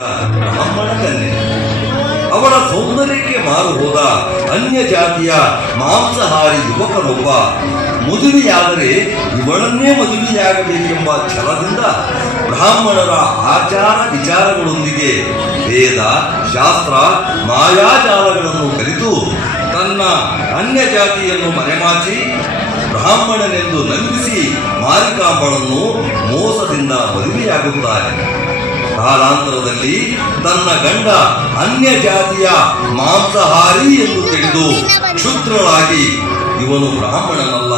ಬ್ರಾಹ್ಮಣ ಕನ್ಯೆ. ಅವಳ ಸೌಂದರ್ಯಕ್ಕೆ ಮಾರು ಹೋದ ಅನ್ಯ ಜಾತಿಯ ಮಾಂಸಾಹಾರಿ ಯುವಕನೊಬ್ಬ ಮದುವೆಯಾದರೆ ಇವಳನ್ನೇ ಮದುವೆಯಾಗಬೇಕೆಂಬ ಛಲದಿಂದ ಬ್ರಾಹ್ಮಣರ ಆಚಾರ ವಿಚಾರಗಳೊಂದಿಗೆ ವೇದ ಶಾಸ್ತ್ರ ಮಾಯಾಜಾಲಗಳನ್ನು ಕಲಿತು ತನ್ನ ಅನ್ಯ ಜಾತಿಯನ್ನು ಮರೆಮಾಚಿ ಬ್ರಾಹ್ಮಣನೆಂದು ನಂಬಿಸಿ ಮಾರಿಕಾಂಬಳನ್ನು ಮೋಸದಿಂದ ಮದುವೆಯಾಗುತ್ತಾನೆ. ಕಾಲಾಂತರದಲ್ಲಿ ತನ್ನ ಗಂಡ ಅನ್ಯ ಜಾತಿಯ ಮಾಂಸಾಹಾರಿ ಎಂದು ತಿಳಿದು ಕ್ಷುದ್ರಳಾಗಿ ಇವನು ಬ್ರಾಹ್ಮಣನಲ್ಲ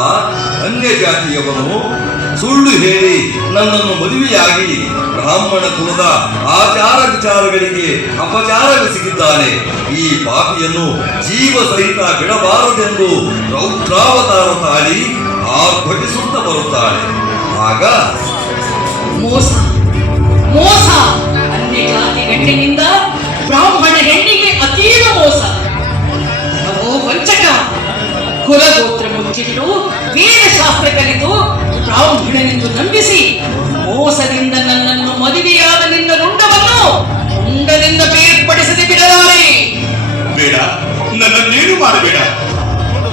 ಅನ್ಯ ಜಾತಿಯವನು, ಸುಳ್ಳು ಹೇಳಿ ನನ್ನನ್ನು ಮದುವೆಯಾಗಿ ಬ್ರಾಹ್ಮಣ ಕುಲದ ಆಚಾರ ವಿಚಾರಗಳಿಗೆ ಅಪಚಾರವೆಸಗಿದ್ದಾನೆ. ಈ ಪಾಪಿಯನ್ನು ಜೀವ ಸಹಿತ ಬಿಡಬಾರದೆಂದು ರೌದ್ರಾವತಾರ ತಾಳಿ ಆರ್ಭಟಿಸುತ್ತಾ ಬರುತ್ತಾಳೆ. ಆಗ ಮೋಸ ಮೋಸ, ಅನ್ಯ ಜಾತಿ ಗಂಡಿನಿಂದ ಬ್ರಾಹ್ಮಣ ಹೆಣ್ಣಿಗೆ ಅತೀವ ಮೋಸ. ಅವೋ ವಂಚಕ, ಕುಲಗೋತ್ರ ಮುಚ್ಚಿಟ್ಟು ವೇದಶಾಸ್ತ್ರ ಕಲಿತು ಬ್ರಾಹ್ಮಣನೆಂದು ನಂಬಿಸಿ ಮೋಸದಿಂದ ನನ್ನನ್ನು ಮದುವೆಯಾದ ನಿನ್ನ ರುಂಡವನ್ನು ರುಂಡದಿಂದ ಬೇರ್ಪಡಿಸದೆ ಬಿಡಲಾರೆ. ಬೇಡ, ನನ್ನನ್ನೇನು ಮಾಡಬೇಡ.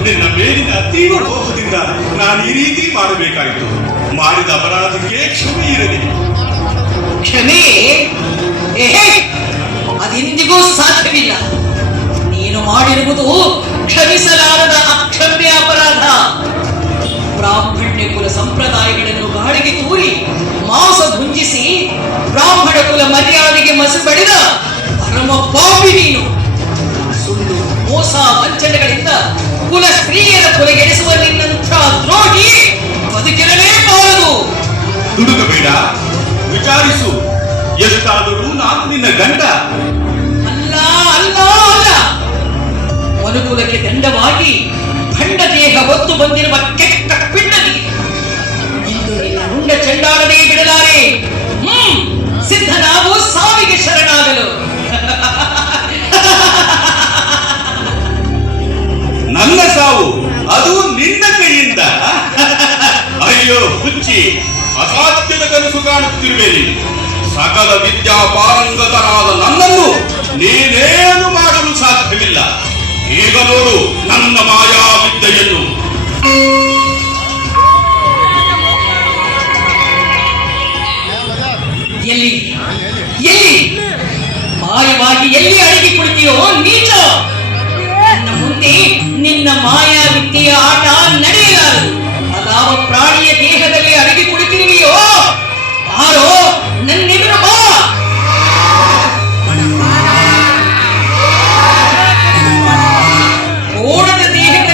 ನಿನ್ನ ಮೇಲಿನ ಅತೀವ ಮೋಹದಿಂದ ನಾನು ಈ ರೀತಿ ಮಾಡಬೇಕಾಯಿತು. ಮಾಡಿದ ಅಪರಾಧಕ್ಕೆ ಕ್ಷಮೆ ಇರಲಿ. ಕ್ಷಮೆ ಅದಿಂದಿಗೂ ಸಾಧ್ಯವಿಲ್ಲ. ನೀನು ಮಾಡಿರುವುದು ಕ್ಷಮಿಸಲಾರದ ಅಕ್ಷಮ್ಯ ಅಪರಾಧ. ಬ್ರಾಹ್ಮಣ್ಯ ಕುಲ ಸಂಪ್ರದಾಯಗಳನ್ನು ಗಾಳಿಗೆ ತೂರಿ ಮಾಂಸ ಭುಂಜಿಸಿ ಬ್ರಾಹ್ಮಣ ಕುಲ ಮರ್ಯಾದೆಗೆ ಮಸು ಬಡಿದ ಪರಮ ಪಾಪಿ ನೀನು. ಸುಳ್ಳು ಮೋಸ ವಂಚನೆಗಳಿಂದ ಕುಲ ಸ್ತ್ರೀಯರ ಕೊಲೆಗೆಡಿಸುವ ನಿನ್ನಂಥ ದ್ರೋಹಿ ಬದುಕಿರಲೇಬಾರದು. ದುಡುಕಬೇಡ, ವಿಚಾರಿಸು. ಎಷ್ಟಾದರೂ ನಾನು ನಿನ್ನ ಗಂಡ. ಅಲ್ಲ ಅಲ್ಲ ಅಲ್ಲ, ಮನುಕುಲಕ್ಕೆ ದಂಡವಾಗಿ ಭಂಡ ದೇಹ ಹೊತ್ತು ಬಂದಿರುವ ಕೆಟ್ಟ ಪಿಂಡನಿಗೆ ಇಂದು ನಿನ್ನ ರುಂಡ ಚೆಂಡಾಡದೆ ಬಿಡಲಾರೆ. ಸಿದ್ಧನಾಗು ಸಾವಿಗೆ ಶರಣಾಗಲು. ನನ್ನ ಸಾವು ಅದು ನಿನ್ನ ಕೈಯಿಂದ. ಅಯ್ಯೋ ಹುಚ್ಚಿ, ಅಸಾಧ್ಯದ ಕನಸು ಕಾಣುತ್ತಿರುವೆ. ಸಕಲ ವಿದ್ಯಾ ಪಾರಂಗತರಾದ ನನ್ನನ್ನು ನೀನೇನು ಮಾಡಲು ಸಾಧ್ಯವಿಲ್ಲ. ಈಗ ನೋಡು ನನ್ನ ಮಾಯಾ ವಿದ್ಯೆಯನ್ನು. ಎಲ್ಲಿ ಎಲ್ಲಿ ಮಾಯವಾಗಿ ಎಲ್ಲಿ ಅಡಗಿ ಕುಳಿತೀಯೋ ನೀಚ. ನನ್ನ ಮುಂದೆ ನಿನ್ನ ಮಾಯಾ ವಿದ್ಯೆಯ ಆಟ ನಡೆಯಲಾರದು. ಅದಾವ ಪ್ರಾಣಿಯ ದೇಹದಲ್ಲಿ ಅಡಗಿ ಕುಳಿತಿರುವೆಯೋ ಆರೋ